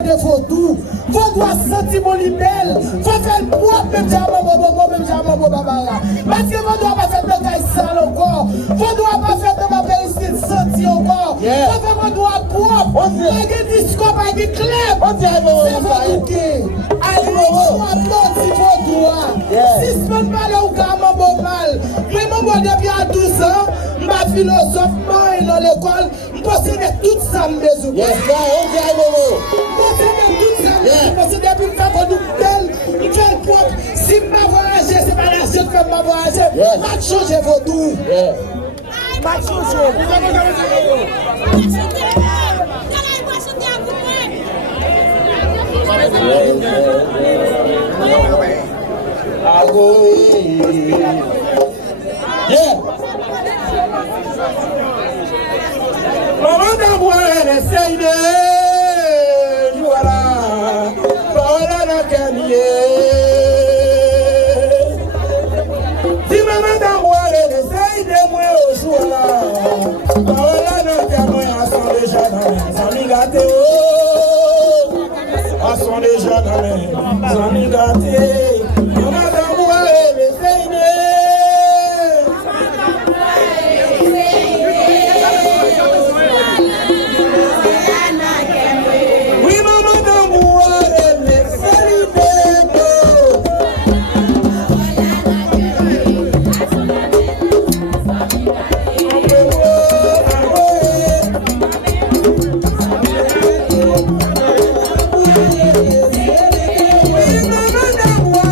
Vodou, vodou a senti mon libelle, faut faire le poids, même jamais babara. Parce que vodou a pas fait de caille sale encore, vodou a pas fait de ma belle senti encore, faut faire vodou a propre, pas de disco, pas de club, c'est vodou qui, allez, on applaudit vodou a, si ce n'est pas là où gamin bon mal, vraiment moi depuis à 12 ans, ma philosophe, moi et dans l'école, je possède tout ça, mes ouvriers. Parce que depuis que je suis belle, je propre. Si je voyage, c'est pas la seule que je voyage. Je vais changer vos tours. Je vais changer. Maman d'amour, elle essaye de si maman d'amour elle essaye de moi au jour là, voilà notre amour sont déjà dans les amis gâtés, sont déjà dans les amis gâtés. Maman d'amour elle essaye de Maman d'amour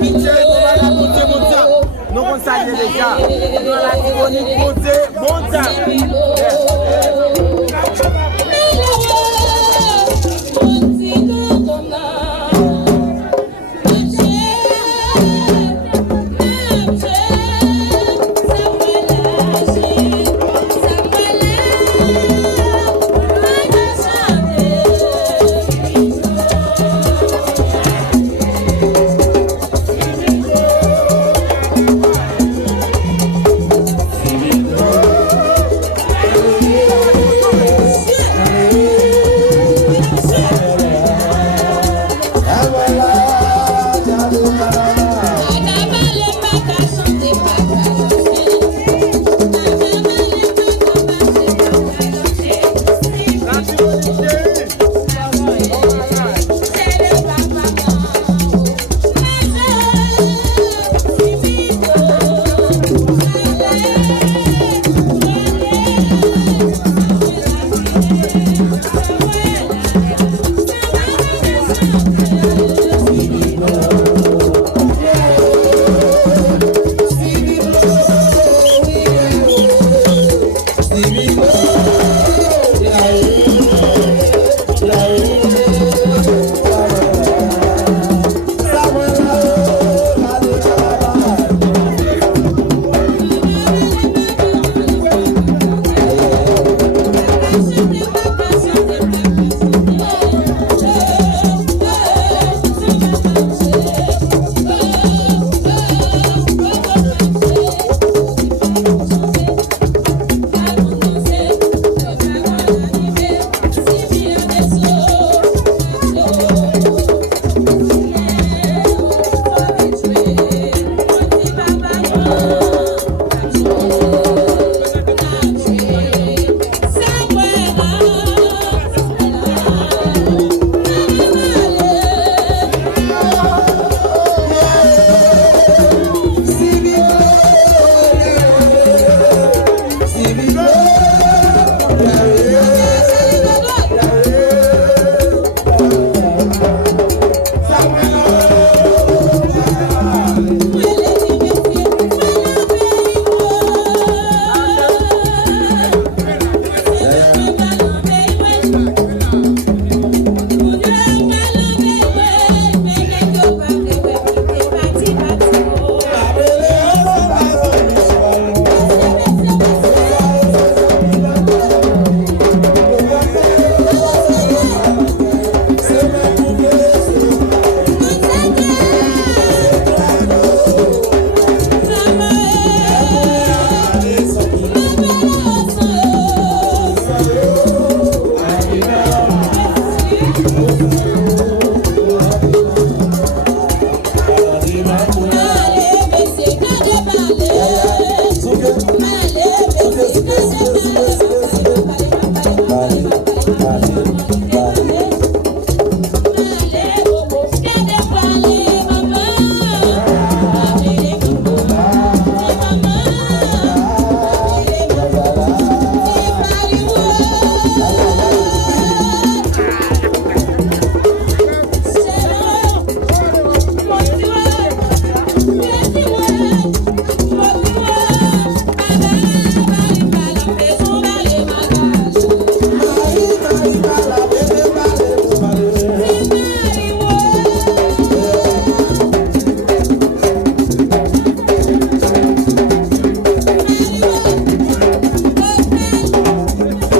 Tibonite, on va la monter, mon diable. Nous on s'allie déjà. Nous on la Tibonite, monter, mon diable.